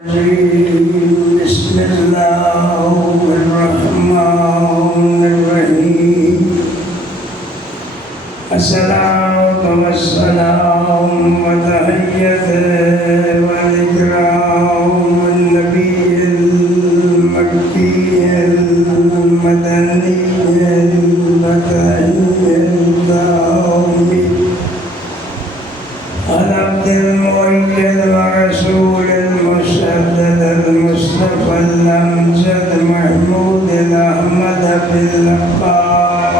بسم الله الرحمن الرحيم الصلاة والسلام وتحية والإكرام النبي المكي المدني المدني الداوي العبد المؤيد ورسول المسدد المصطفى الأمجد محمود الأحمد باللقاء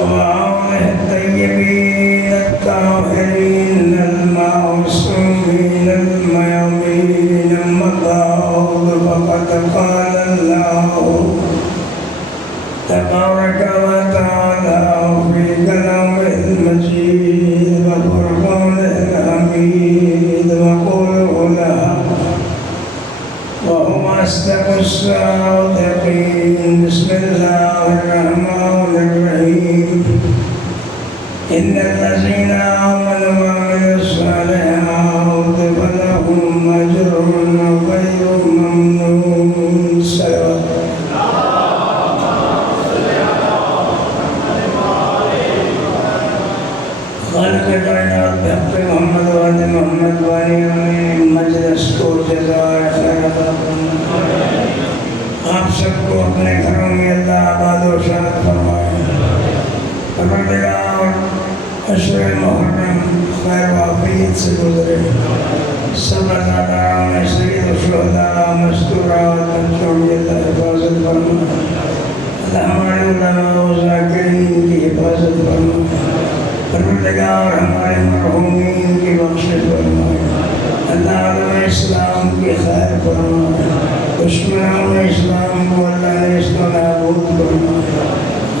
وآله الطيبين الطاهرين المعصومين الميامين المضاود فقد قال الله تبارك وتعالى في كلامه المجيد وفرقانه الحميد وقوله الحق وهو أصدق الصادقين. بسم الله الرحمن الرحيم إن الذين آمنوا وعملوا الصالحات فلهم أجر غير ممنون. خالق کائنات بحق محمد وآل محمد والی مجلس کو جزائے خیر عطا فرمائے. آپ سب کو اپنے گھروں میں اللہ آباد و شاد فرمائے. پروردگار عشر محرم خیر و عافیت سے گزرے. سب عزاداران سید و شہداء مستورات بچوں کی اللہ حفاظت فرمائے. اللہ ہمارے علماء و ذاکرین کی حفاظت فرمائے. پروردگار ہمارے مرحومین کی بخشش فرمائے. اللہ علیہ اسلام کی خیر فرمائے. دشمنان اسلام کو اللہ نے اس کو نابود فرمائے.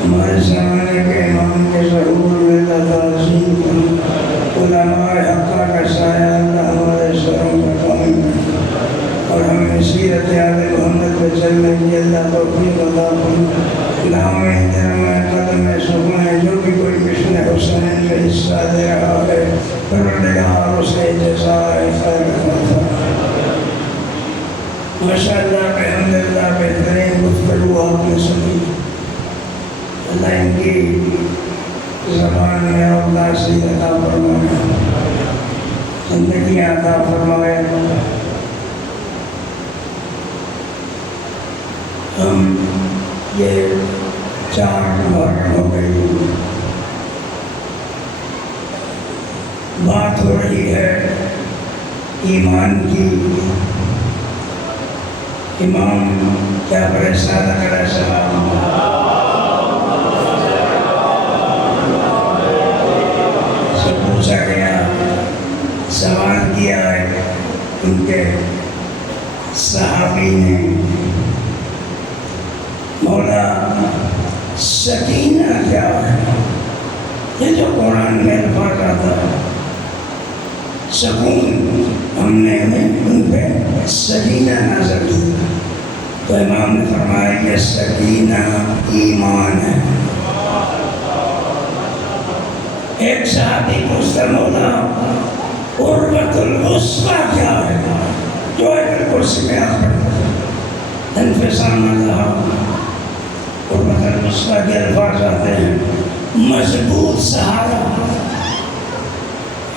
ہمارے زمانے کے امام کے ظہور میں اللہ تعظیم فرمائے. علماء حقہ کا سایہ اللہ ہمارے سروں پر قائم ہے اور ہمیں سیرت آل محمد پہ چلنے کی اللہ توفیق عطا فرمائے. اللہم اہدنا قدم سکون جو بھی کوئی مشن حسین میں حصہ دے رہا ہے پروردگار اسے جزائے خیر عطا فرمائے. ماشاءاللہ الحمدللہ بہترین گفتگو آپ نے سنی. اللہ ان کی زبان میں اوداسی عطا فرمائے, زندگی عطا فرمائے. ہم یہ 4 محرم ہو گئی, بات ہو رہی ہے ایمان کی. امام جعفر صادق علیہ السلام سے پوچھا گیا, سوال کیا ہے ان کے صحابی نے, مولا سکینہ کیا ہے؟ یہ جو قرآن میں الفاظ آتا ہے سکون, ہم نے ان پہ سکینہ نازل کی. تو امام نے فرمایا یہ سکینہ ایمان ہے. ایک صحابی پوچھتا مولا قربت الوسطیٰ کیا ہے؟ جو ایک کرسی میں آپ انفصام اللہ قربت الوسطیٰ کے الفاظ آتے ہیں مضبوط سہارا.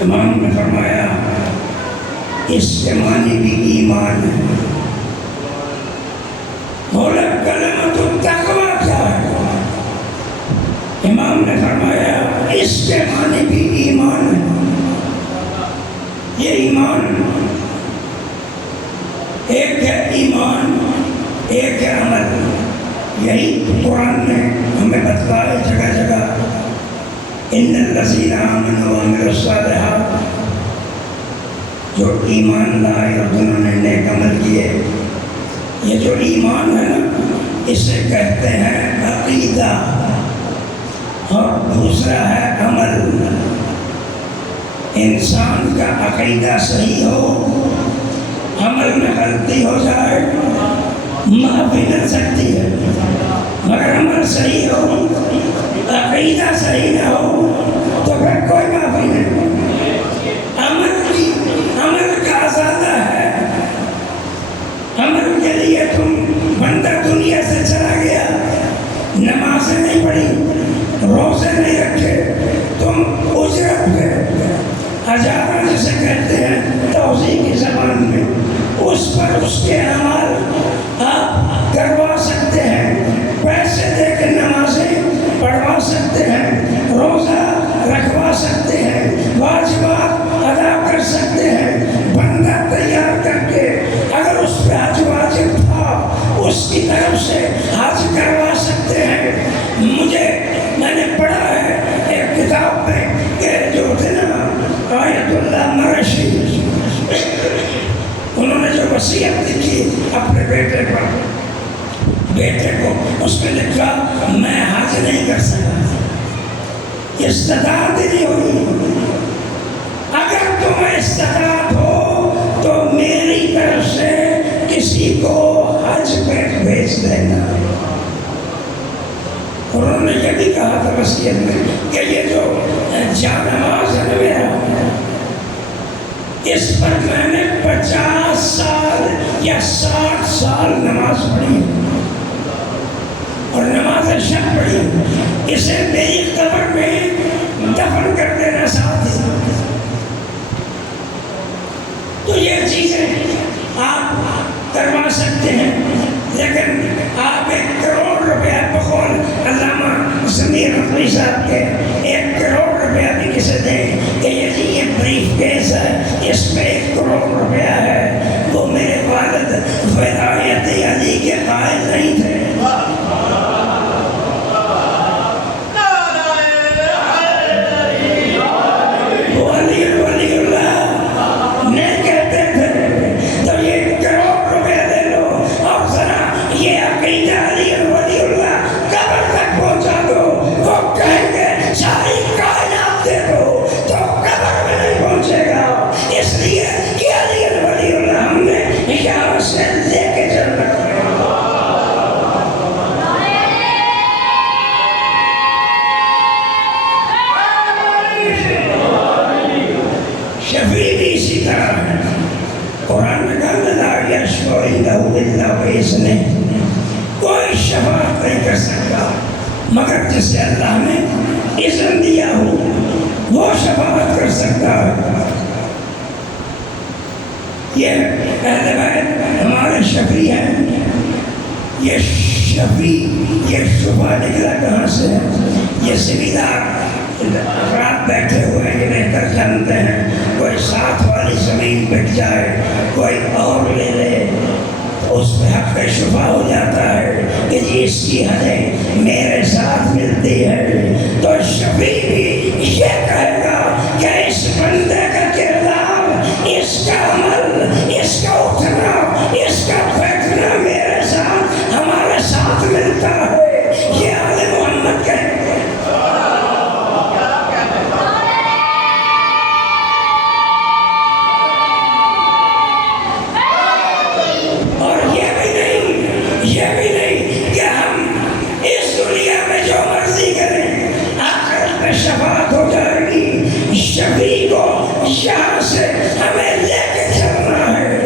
امام نے فرمایا اس کے معنی بھی ایمان ہے. مولا کلمۃ التقویٰ کیا ہے؟ امام نے فرمایا اس کے معنی بھی ایمان ہے. یہ ایمان ایک ہے, ایمان ایک ہے عمل. یہی قرآن نے ہمیں بتلایا جگہ جگہ ان الذین آمنوا وعملوا الصالحات, جو ایمان لائے اور جنہوں نے نیک عمل کیے. یہ جو ایمان ہے نا اسے کہتے ہیں عقیدہ, اور دوسرا ہے عمل. انسان کا عقیدہ صحیح ہو, عمل میں غلطی ہو جائے معافی مل سکتی ہے, مگر عمل صحیح ہو عقیدہ صحیح نہ ہو تو پھر کوئی معافی نہیں. عمل کا آزادہ ہے. عمل کے لیے تم بندہ دنیا سے چلا گیا، نمازیں نہیں پڑھی، روزے نہیں رکھے، تم اجرت پہ اجارہ جسے کہتے ہیں توضیح کی زبان میں، اس پر اس کے اعمال آپ کروا سکتے ہیں، پیسے دے کے نمازیں پڑھوا سکتے ہیں، روزہ رکھوا سکتے ہیں، واجبات ادا کر سکتے ہیں. بندہ تیار کر کے اگر اس پہ حج واجب تھا اس کی طرف سے حج کروا سکتے ہیں. میں نے پڑھا ہے ایک کتاب میں کہ جو تھے نا آیت اللہ مرشی، انہوں نے جو وصیت لکھی اپنے بیٹے کو، اس میں لکھا میں حج نہیں کر سکا، استطاعت ہی نہیں ہوئی. اگر تمہیں استطاعت ہو تو میری طرف سے کسی کو حج پہ بھیج دینا. اور انہوں نے یہ بھی کہا تھا وصیت میں کہ یہ جو جانماز ہے میرا، اس پر میں نے 50 سال یا 60 سال نماز پڑھی اور نماز شب پڑھی. اسے میری قبر میں دفن کر دینا ساتھ ہی. تو یہ چیزیں آپ کروا سکتے ہیں، لیکن آپ 1 کروڑ روپیہ بقول علامہ ضمیر رفیع صاحب کے 1 کروڑ روپیہ بھی کسے دیں کہ یہ بریف کیس ہے، اس میں 1 کروڑ روپیہ ہے. وہ میرے والد ولایت علی کے قائل نہیں تھے. شفیع بھی اسی طرح ہے. قرآن میں کہا لا یشفع عنده الا باذنہ، کوئی شفاعت نہیں کر سکتا مگر جسے اللہ نے اذن دیا ہو وہ شفاعت کر سکتا ہے. یہ اہل بیت ہمارے شفیع ہیں. یہ شفیع، یہ شفا نکلا کہاں سے ہے؟ یہ سمیدار افراد بیٹھے ہوئے ہیں جنہیں کر جانتے ہیں. کوئی ساتھ والی زمین بٹ جائے، کوئی اور لے لے، اس پہ حق شفا ہو جاتا ہے کہ جی اس کی حدیں میرے ساتھ ملتی ہے. تو شفیع بھی یہ کہے گا کہ اس بندے کا کردار، اس کا عمل، اس کا اٹھنا، اس کا بیٹھنا میرے ساتھ، ہمارے ساتھ ملتا ہے. یہ آل محمد کہے گا. شفاعت ہو جائے گی. شفیع کو یہاں سے ہمیں لے کے چلنا ہے.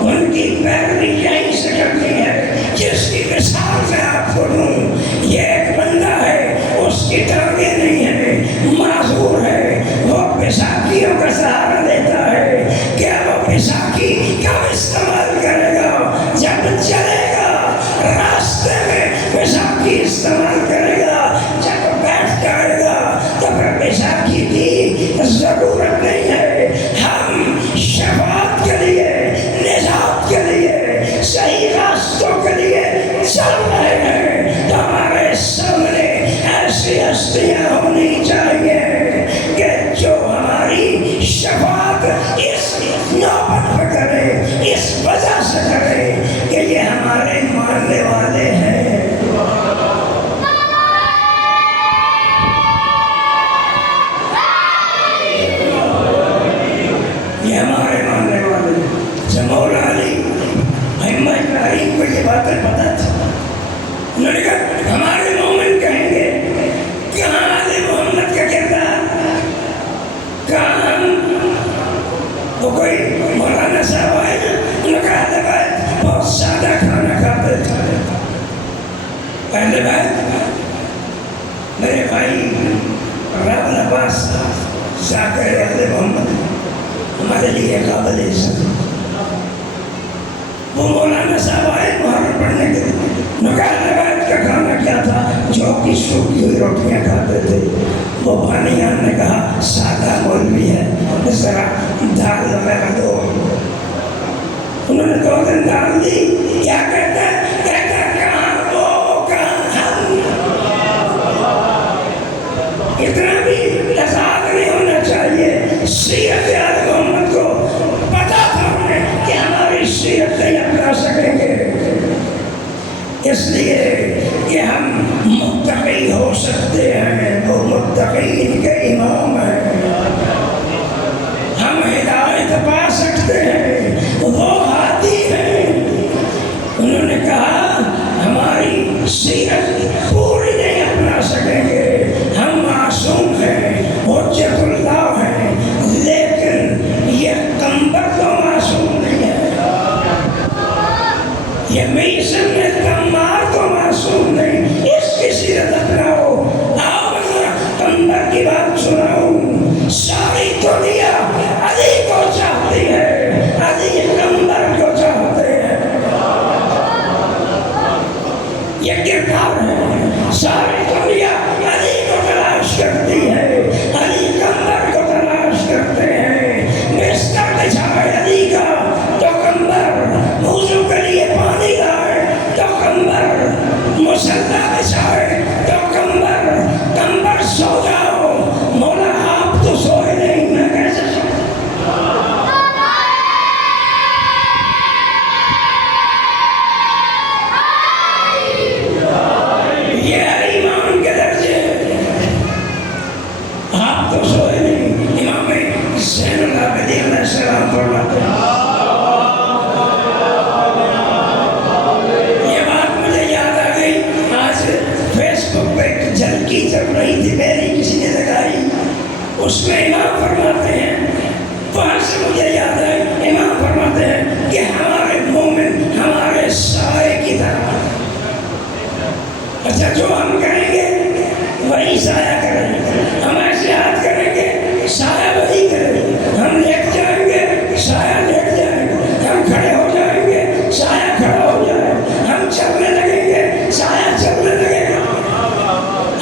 ان کی پیروی یہیں سے کرنی ہے. جس کی مثال میں آپ کو دوں، یہ ایک بندہ ہے، اس کی تربیت نہیں ہے، معذور ہے. وہ بیساکھیوں کا سہارا دیتا ہے. کیا وہ بیساکھی کب استعمال کرے گا؟ جب چلے گا راستے میں بیساکھی استعمال کرے گا. جب بیٹھ جائے گا تو پھر بیساکھی کی ضرورت نہیں ہے. ہم شفاعت کے لیے، نجات کے لیے، صحیح راستوں کے لیے چل رہے ہیں. تو ہمارے سامنے ایسی ہستیاں ہونی چاہیے کہ جو ہماری شفاعت اس نوبت پہ کرے، اس وجہ سے کرے کہ یہ ہمارے ماننے والے ہیں. ہمارے ماننے والے جب مولا علی ائمہ ابراہیم کو یہ باتیں پتہ تھی، انہوں نے کہا ہمارے مومن کہیں گے میرے بھائی رب نواز ذاکر اہل محمد ہمارے لیے قابل عزت، وہ مولانا صاحب آئے محرم پڑھنے کے لیے، نگاہ روایت کا کھانا کیا تھا؟ جو کی سوکھی ہوئی روٹیاں کھاتے تھے۔ وہ بانیان نے کہا سادہ مولوی ہے، ذرا دال وغیرہ دو۔ انہوں نے 2 دن دال دی، کیا کہتا ہے؟ کہتا ہے کہاں وہ کہاں ہم۔ اتنا بھی لذات نہیں ہونا چاہیے۔ سیرت آل محمد کو پتا تھا انہیں کہ ہماری سیرت نہیں اپنا سکیں گے، اس لیے کہ ہم متقی ہو سکتے ہیں، وہ متقین کے امام ہیں، ہم ہدایت پا سکتے ہیں، وہ ہادی ہیں۔ انہوں نے کہا ہماری سیرت پوری نہیں اپنا سکیں گے، ہم معصوم ہیں، حجت اللہ ہیں، لیکن یہ کمبر تو معصوم نہیں ہے، یہ میسن میں کمار تو معصوم نہیں، اس کی سیرت اپناؤ۔ آؤ ذرا کمبر کی بات سناؤں، ساری دنیا علی کو چاہتی ہے، علی کمبر کو چاہتے ہیں، یہ کردار ہے۔ ساری دنیا علی کو تلاش کرتی ہے، علی کمبر کو تلاش کرتے ہیں۔ بستر بچھائے علی کا تو کمبر، وضو کے لیے پانی لائے تو کمبر، مصلی بچھائے تو کمبر، کمبر سو جاؤ، مولا آپ تو سوئے نہیں، میں کیسے سو؟ یہ ایمان کے درجے، آپ تو سوئے نہیں۔ امام زین العابدین علیہ السلام فرماتے ہیں، یہ بات مجھے یاد آ گئی، آج فیس بک پہ ایک جھلکی چل رہی تھی میری، کسی نے لگائی، اس میں امام فرماتے ہیں، وہاں سے مجھے یاد ہے، امام فرماتے ہیں کہ ہمارے مومن ہمارے سائے کی طرح۔ اچھا جو ہم کریں گے وہی سایہ کریں گے، ہم ایسے ہاتھ کریں گے سایہ وہی کریں گے، ہم لیٹ جائیں گے سایہ لیٹ جائے گا، ہم کھڑے ہو جائیں گے سایہ کھڑا ہو جائے گا، ہم چلنے لگیں گے سایہ چلنے لگے گا،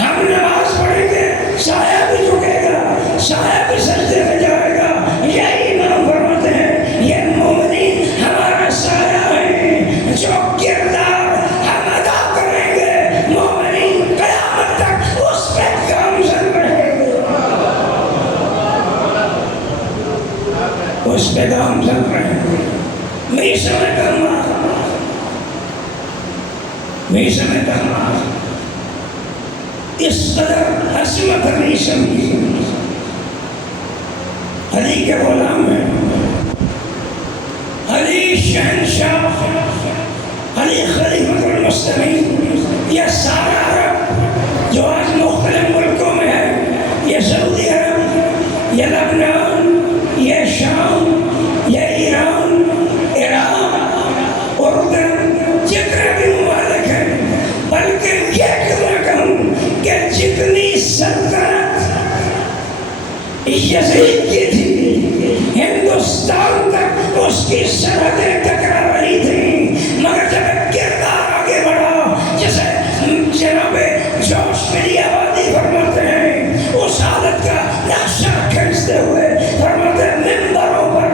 ہم نماز پڑھیں گے سایہ بھی جھکے گا، سایہ بھی سجدے میں جائے گا۔ یہی امام فرماتے ہیں یہ مومنین ہمارا سایہ ہے، جو کردار ہم ادا کریں گے مومنین قیامت تک اس پہ گامزن رہیں گے، اس پہ گامزن رہیں گے۔ میسم کمار اس قدر عظمت میسم کی، علی کے غلام ہیں، علی شہنشاہ، علی خلیفۃ المسلمین۔ یہ سارا عرب جو آج مختلف ملکوں میں ہے، یہ سعودی عرب، یہ لبنان، یہ شام، یہ ایران، عراق، اردن، جتنے بھی ممالک ہیں، بلکہ یہ کیوں نہ کہوں کہ جتنی سلطنت یزید کی تھی، ہندوستان تک اس کی سرحدیں ٹکرا رہی تھیں، مگر جب کردار آگے بڑھا، جسے جناب جوش ملی آبادی فرماتے ہیں، اس حالت کا نقشہ کھینچتے ہوئے فرماتے ہیں ممبروں پر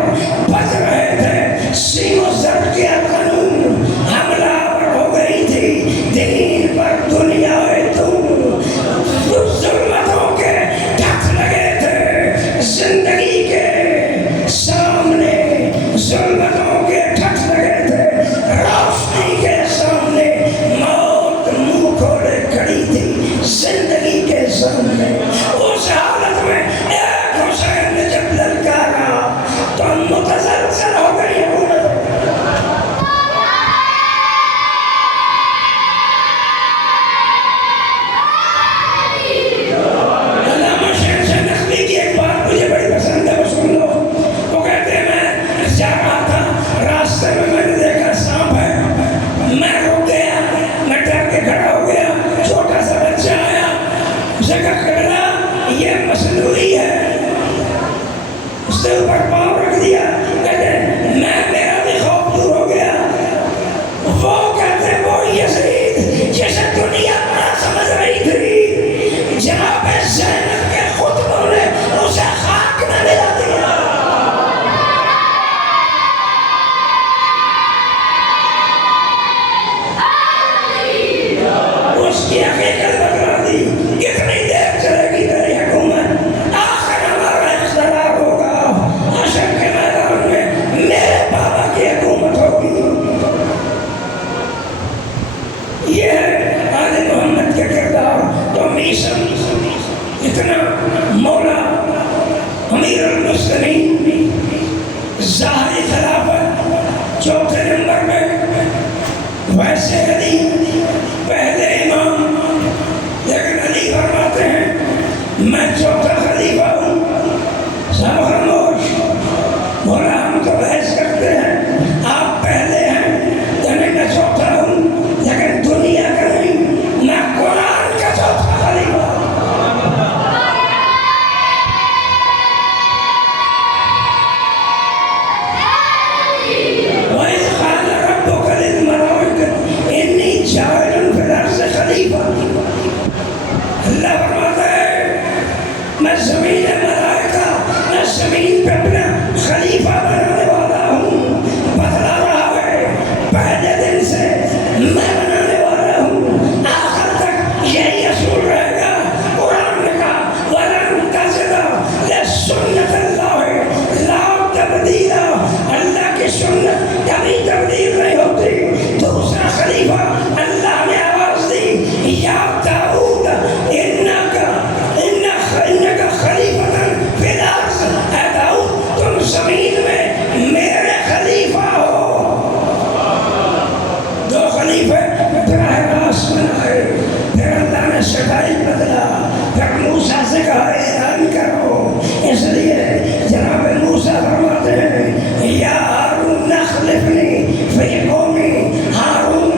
بج رہے تھے، سیم و زر کے قانون حملہ آور ہو گئی تھی، دین پر دنیا ظلمتوں کے ٹھٹ لگے تھے، زندگی کے سامنے ظلمتوں کے ٹھٹ لگے تھے، ذکر کرنا یہ مصنوعی ہے، اس نے اوپر پاؤں رکھ دیا، لیکن میرا بھی خوف دور ہو گیا۔ وہ کہتے ہیں وہ یزید جسے دنیا بڑا سمجھ رہی تھی، جناب زینب کے خطبوں نے اسے خاک میں ملا دیا۔ اس کی حقیقت بتلا دی، کتنی دیر چلے گی تیری حکومت؟ آخر ہمارا اختلاف ہوگا، حشر کے میدان میں میرے بابا کی حکومت ہوگی۔ یہ ہے آل محمد کے کردار۔ تو میسم اتنا مولا امیر المسلمین، ظاہری خلافت چوتھے نمبر میں، ویسے علی پہلے امام، لیکن علی فرماتے ہیں میں چوتھا خلیفہ ہوں۔ سب خاموش، مولا ہم تو بحث کرتے ہیں، آپ پہلے ہیں یعنی میں چوتھا ہوں، لیکن دنیا کا نہیں، میں قرآن کا چوتھا خلیفہ ہوں۔ وَإِذْ قَالَ رَبُّكَ لِلْمَلَائِكَةِ إِنِّي جَاعِلٌ فِي الْأَرْضِ خَلِيفَةً۔ اللہ فرماتا ہے میں زمین ملائکہ، میں زمین پہ اپنا خلیفہ بنانے والا ہوں۔ بتلا رہا ہے پہلے دن سے میں بنانے والا ہوں، آخر تک یہی اصول رہے گا۔ قرآن نے کہا وَلَن تَجِدَ لِسُنَّتِ اللَّهِ لَا تَبْدِيلَ، اللہ کی سنت کبھی تبدیل نہیں ہوتی۔ دوسرا خلیفہ اللہ نے آواز دی یا داؤد انکا خلیفتاً فی الارض، اے داؤد تم زمین میں میرے خلیفہ ہو۔ دو خلیفے براہ راست بنائے، پھر اللہ نے شکایت بدلا، پھر موسیٰ سے کہا اعلان کرو۔ اس لیے جناب موسیٰ فرماتے ہیں یا ہارون اخلفنی فی قومی، ہارون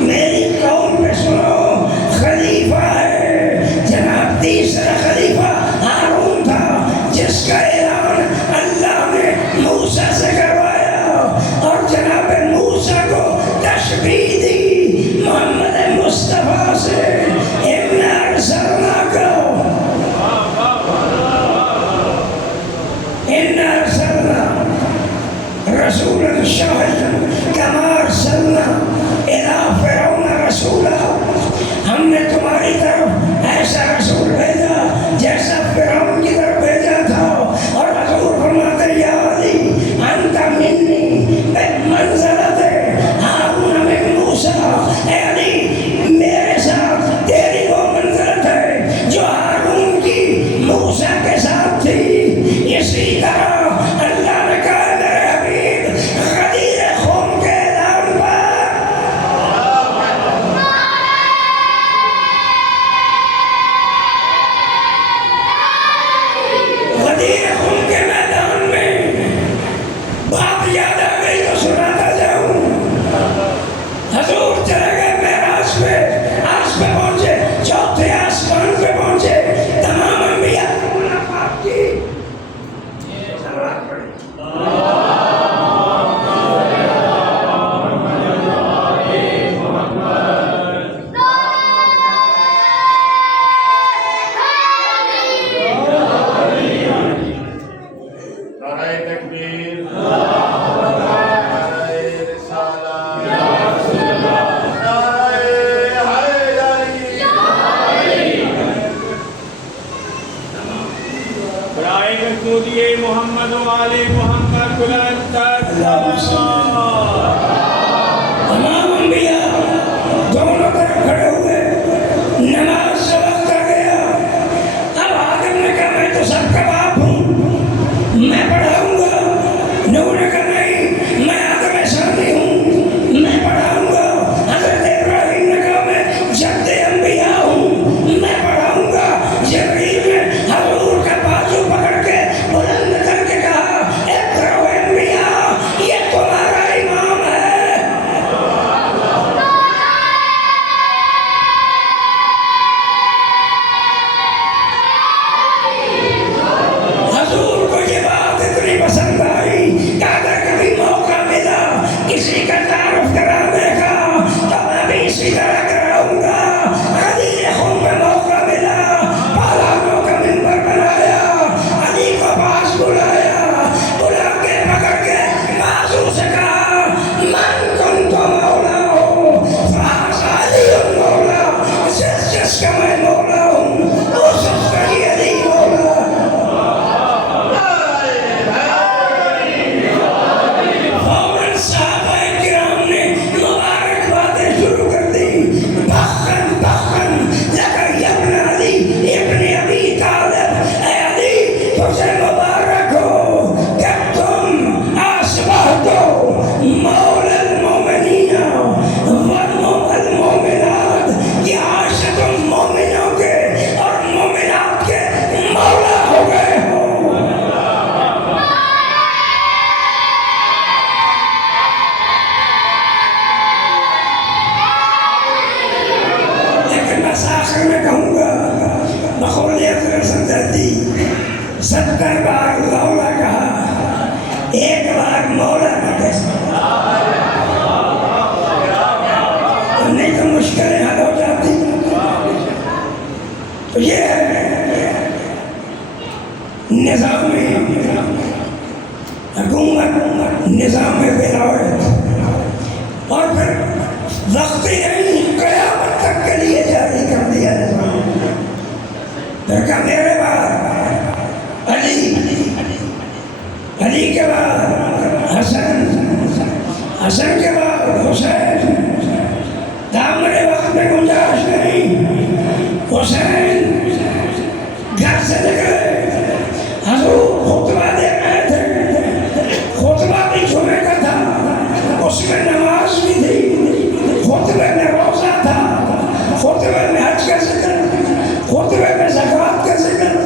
میری قوم پہ سنو، خلیفہ ہے۔ جناب تیسرا خلیفہ ہارون تھا، جس کا اعلان اللہ نے موسیٰ سے کروایا، اور جناب موسیٰ کو تشبیہ دی محمد مصطفیٰ سے، اِنَّا أَرْسَلْنَاكَ رسولا شاہدا کما ارسلنا الی فرعون رسولا، ہم نے تمہاری طرف ایسا رسول بھیجا جیسا فرعون کی طرف بھیجا تھا۔ اور حضور فرماتے یا علی انت منی بمنزلت ہارون من موسیٰ، اے علی میرے ساتھ تیری وہ منزلت ہے جو ہارون کی موسیٰ کے ساتھ تھی۔ اسی طرح اللہ نے کہا میرے حبیب غدیر خون کے اعلان پر، غدیر خون کے میدان میں بات یاد آ گئی تو سناتا جاؤں۔ حضور چلے گئے معراج پہ، عرش پہ پہنچے، چوتھے آسمان پہ پہنچے، تمام انبیاء کو ملاقات کی۔ محمد و آل محمد تمام انبیاء دونوں طرف کھڑے ہوئے، نماز کا وقت آ گیا۔ اب آدم نے کہا میں تو سب کا باپ ہوں، میں پڑھاؤں گا۔ نوح نے کہا نہیں میں آدم ثانی ہوں، میں پڑھاؤں گا۔ حضرت ابراہیم نے کہا میں جد انبیاء ہوں، میں پڑھاؤں گا۔ جبریل نے حضور کا بازو پکڑ کے بلند کر کے کہا اقرؤ انبیاء، یہ تمہارا امام ہے۔ 70 بار مولا کہا، ایک بار مولا نہ کہہ سکا، نہیں تو مشکلیں حل ہو جاتی۔ تو یہ ہے نظام حکومت، نظام ولایت، اور پھر وقت ہی نہیں، قیامت تک کے لیے جاری کر دیا نظام۔ پھر کہا میرے بعد علی، علی کے بعد حسن، حسن کے بعد حسین۔ دامن وقت میں گنجائش نہیں، حسین گھر سے نکلے، حضور خطبہ دے رہے تھے، خطبہ بھی جمعے کا تھا، اس میں نماز بھی تھی، خطبے میں روزہ تھا، خطبے میں حج کا ذکر، خطبے میں زکوٰۃ کا ذکر،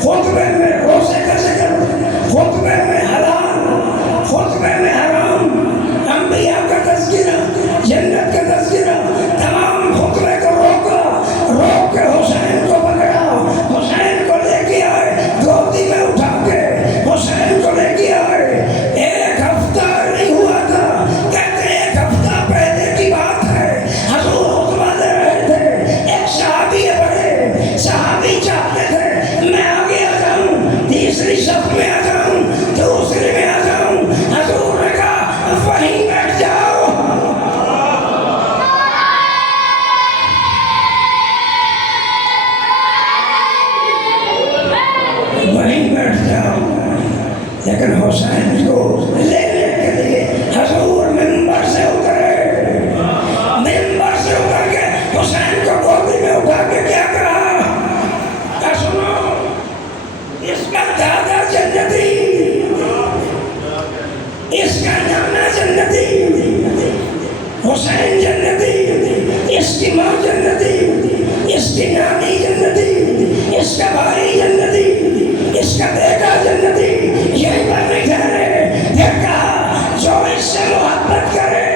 خطبے میں روزے کا ذکر، خطبے میں حلال، خطبے میں حرام، انبیاء کا تذکرہ، جنت کا تذکرہ، تمام خطبے کو روکا، روک کے حسین کو پکڑا، حسین کو لے کے آئے، گودی میں اٹھا کے حسین کو لے کے آئے۔ ایک ہفتہ نہیں ہوا تھا، کہتے ایک ہفتہ پہلے کی بات ہے، حضور خطبہ دے رہے تھے، ایک صحابی بڑے، صحابی چاہتے تھے میں آگے آ جاؤں، تیسری صف میں آ جاؤں، دوسری میں آ جاؤں، حضور نے کہا وہیں بیٹھ جاؤ، وہیں بیٹھ جاؤ۔ لیکن حسین کو لینے کے لیے حضور ممبر سے اترے، ممبر سے اتر کے حسین کو گودی میں اٹھا کے کیا کہا کہ سنو، اس کا دادا جنتی، اس کا نانا جنتی، حسین جنتی، اس کی ماں جنتی، اس کی نانی جنتی، اس کا بھائی جنتی، اس کا بیٹا جنتی، یہی پر نہیں ٹھہرے، پھر کہا جو اس سے محبت کرے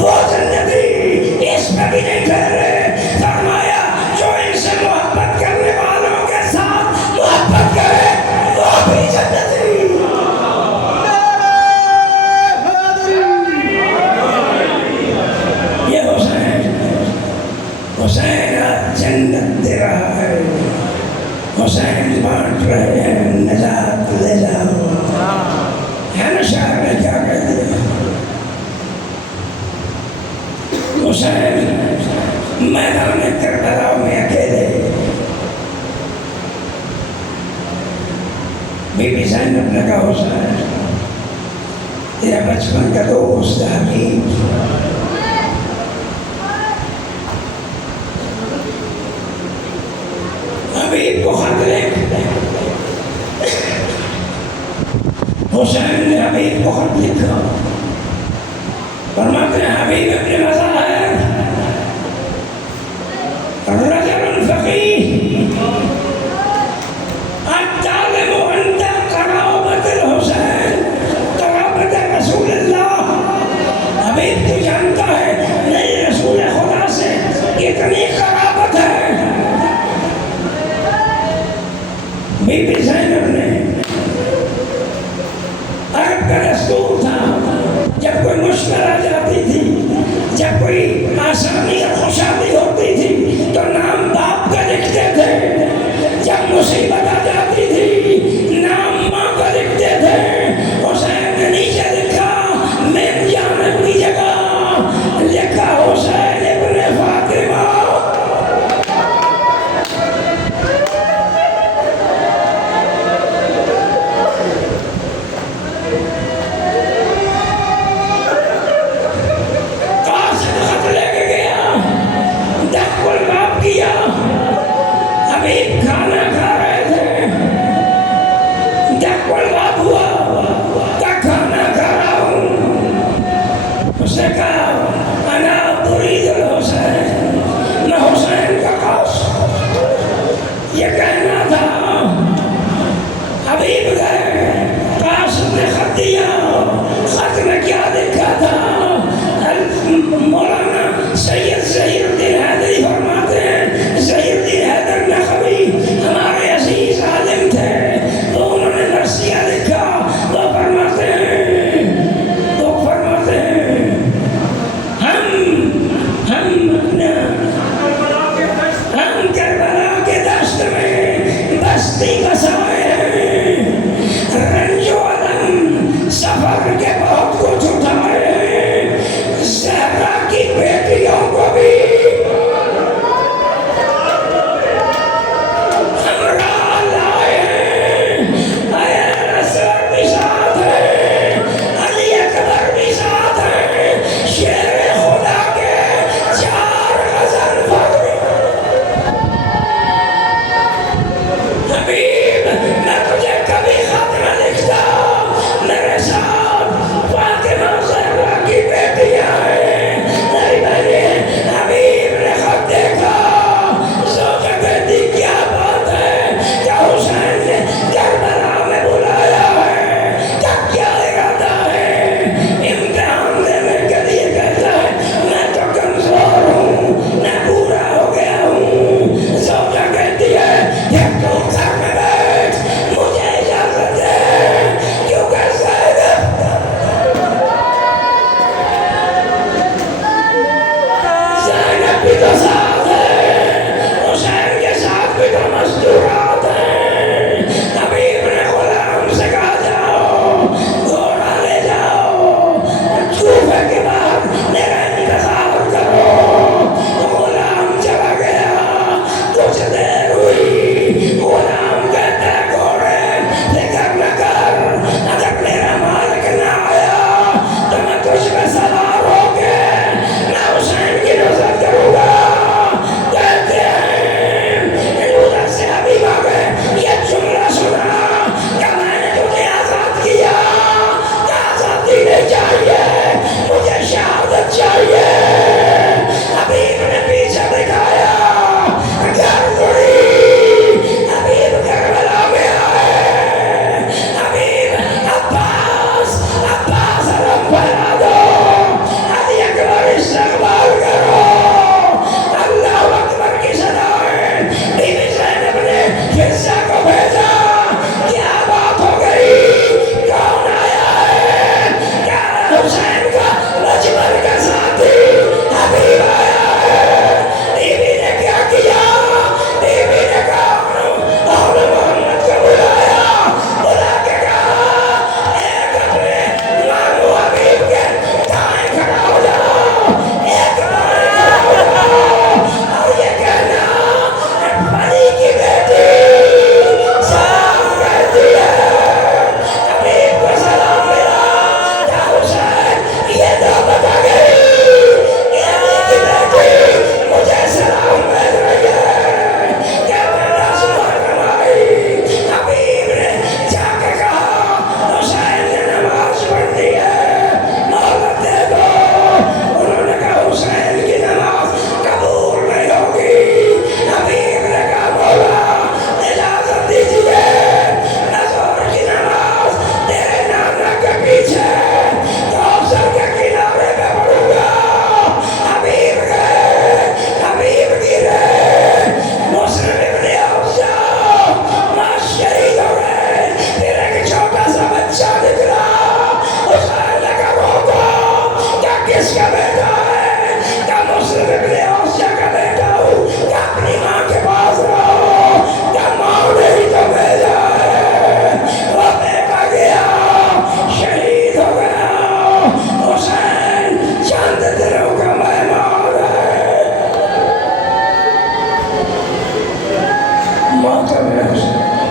وہ جنتی، اس پہ بھی نہیں ٹھہرے، فرمایا جو ان سے محبت کرنے والوں کے ساتھ محبت کرے وہ بھی جنتی۔ یہ حسین جنت دے رہا ہے، حسین بانٹ رہے ہیں، نجات لے جاؤ، ہے نا؟ شاعر نے کیا کہہ دیا، حسین میدان کربلا میں اکیلے، بی بی زینب نے کہا حسین تیرا بچپن کا دوست حبیب حبیب کو خط لکھ، حسین نے حبیب کو خط لکھا، فرماتے ہیں حبیب ابن مظاہر رجل فقیہ الطالب عند قرابت الحسین قرابت رسول اللہ۔ حبیب تو جانتا ہے میری رسول خدا سے کتنی قرابت ہے۔ بی بی زینب نے، عرب کا دستور تھا جب کوئی مشکل آ جاتی تھی، جب کوئی آسانی اور خوشحالی ہوتی تھی تو نام باپ کا لکھتے تھے، جب مصیبت آ جاتی تھی نام ماں کا لکھتے تھے۔ حسین نے نیچے لکھا من جانب کی جگہ لکھا حسین ابن فاطمہ۔ حبیب کھانا کھا رہے تھے، جب بات ہوا کہ کھانا کھا رہا ہوں، اس نے کہا انا اريد الحسین، میں حسین کا قاصد، یہ کہنا تھا۔ حبیب گئے، قاصد نے خط دیا، خط میں کیا لکھا تھا؟ مولانا سید